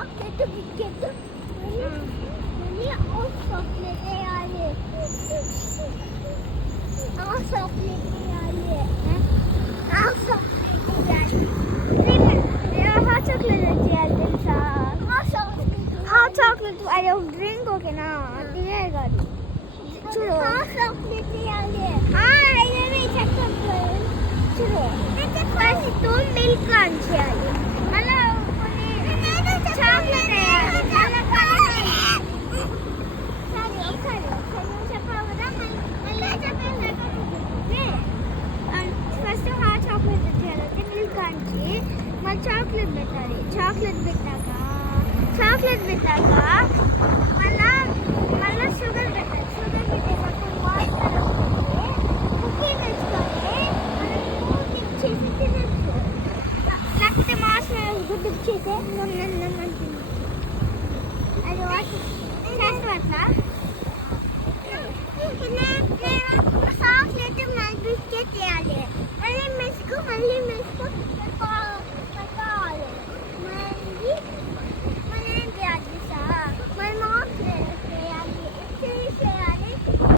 chocolate biscuit మళ్ళీ chocolate వేయాలి chocolate వేయాలి హాట్ చాక్లెట్ చేయాలి తెలుసా హాట్ చాక్లెట్ అది ఒక డ్రింక్ ఓకేనా తినేది కాదు చూడు చాక్లెట్ వేయాలి ఇదేమి చెప్పండి చూడు ఫస్ట్ మిల్క్ ఆన్ చేయాలి మళ్ళీ చాక్లెట్ వేయాలి సరే ఒకసారి నువ్వు చెప్పావు కదా మళ్ళీ చెప్పేసి ఫస్ట్ హాట్ చాక్లెట్ చేయాలంటే మిల్క్ ఆంచి మళ్ళీ చాక్లెట్ పెట్టాలి చాక్లెట్ పెట్టాక మళ్ళీ షుగర్ పెట్టాలి షుగర్ పెట్టేటప్పుడు వాటర్ కుకింగ్ వేసుకొని మనము డిప్ చేసి తినచ్చు లేకపోతే మాస్టర్ డిప్ చేసే అది వాటర్ చేస్తూ అట్లా